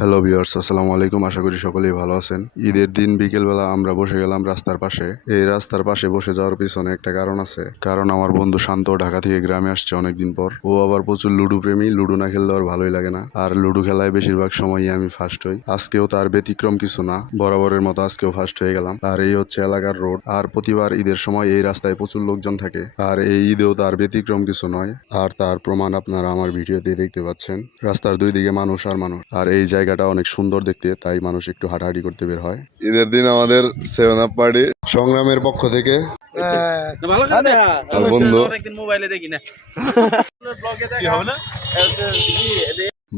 Hello viewers, আসসালামু আলাইকুম। আশা করি সকলেই ভালো আছেন। ঈদের দিন বিকেলবেলা আমরা বসে গেলাম রাস্তার পাশে। এই রাস্তার পাশে বসে যাওয়ার পিছনে একটা কারণ আছে। কারণ আমার বন্ধু শান্ত ঢাকা থেকে গ্রামে আসছে অনেকদিন পর। ও আবার প্রচুর লুডো প্রেমী। লুডো না খেললে ওর ভালোই লাগে না। আর লুডো খেলায় বেশিরভাগ সময়ই আমি ফার্স্ট হই। আজকেও তার ব্যতিক্রম কিছু না, বরাবরের মতো আজকেও ফার্স্ট হয়ে গেলাম। আর এই হচ্ছে এলাকার রোড। আর প্রতিবার ঈদের সময় এই রাস্তায় প্রচুর লোকজন থাকে। আর এই ঈদেও তার ব্যতিক্রম কিছু নয়। আর তার প্রমাণ আপনারা আমার ভিডিওতে দেখতে পাচ্ছেন। রাস্তার দুই দিকে মানুষ আর মানুষ। আর এই জায়গাটা অনেক সুন্দর দেখতে, তাই মানুষ একটু হাঁটাহাঁটি করতে বের হয়। ঈদের দিন আমাদের 7 আপ পার্টি সংগ্রামের পক্ষ থেকে আর বন্ধু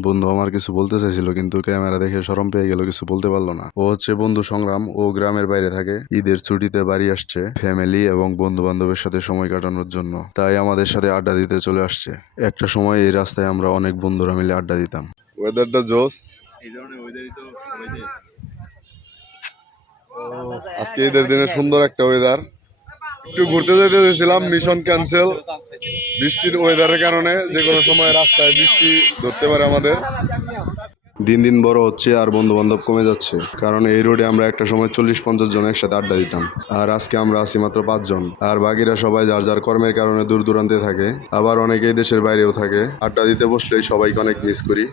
বন্ধু আমার কিছু বলতে চাইছিল, কিন্তু ক্যামেরা দেখে শরম পেয়ে গেল, কিছু বলতে পারলো না। ও হচ্ছে বন্ধু সংগ্রাম। ও গ্রামের বাইরে থাকে, ঈদের ছুটিতে বাড়ি আসছে ফ্যামিলি এবং বন্ধু বান্ধবের সাথে সময় কাটানোর জন্য, তাই আমাদের সাথে আড্ডা দিতে চলে আসছে। একটা সময় এই রাস্তায় আমরা অনেক বন্ধুরা মিলে আড্ডা দিতাম। ওয়েদারটা জোস। আজকে ঈদের দিনে সুন্দর একটা ওয়েদার। একটু ঘুরতে যেতে চেয়েছিলাম, মিশন ক্যান্সেল বৃষ্টির ওয়েদারের কারণে। যে কোনো সময় রাস্তায় বৃষ্টি ধরতে পারে আমাদের। দিন দিন বড় হচ্ছে আর বন্ধু বান্ধব কমে যাচ্ছে, কারণ এই রোডে আমরা একটা সময় 40-50 জন একসাথে আড্ডা দিতাম। আর আজকে আমরা আছি মাত্র 5 জন। আর বাকিরা সবাই যার যার কর্মের কারণে দূর দূরান্তে থাকে, আবার অনেকেই দেশের বাইরেও থাকে। আড্ডা দিতে বসলেই সবাইকে অনেক মিস করি।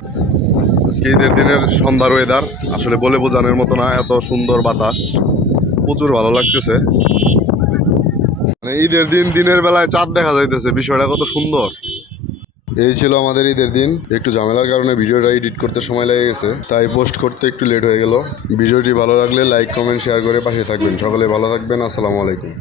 আজকে ঈদের দিনের সন্ধ্যার ওয়েদার আসলে বলে বোঝানোর মতো না, এত সুন্দর বাতাস, প্রচুর ভালো লাগতেছে। মানে ঈদের দিন দিনের বেলায় চাঁদ দেখা যাইতেছে, বিষয়টা কত সুন্দর। এই ছিল আমাদের ঈদের দিন। একটু ঝামেলার কারণে ভিডিওটা এডিট করতে সময় লেগে গেছে, তাই পোস্ট করতে একটু লেট হয়ে গেল। ভিডিওটি ভালো লাগলে লাইক কমেন্ট শেয়ার করে পাশে থাকবেন। সকলে ভালো থাকবেন। আসসালামু আলাইকুম।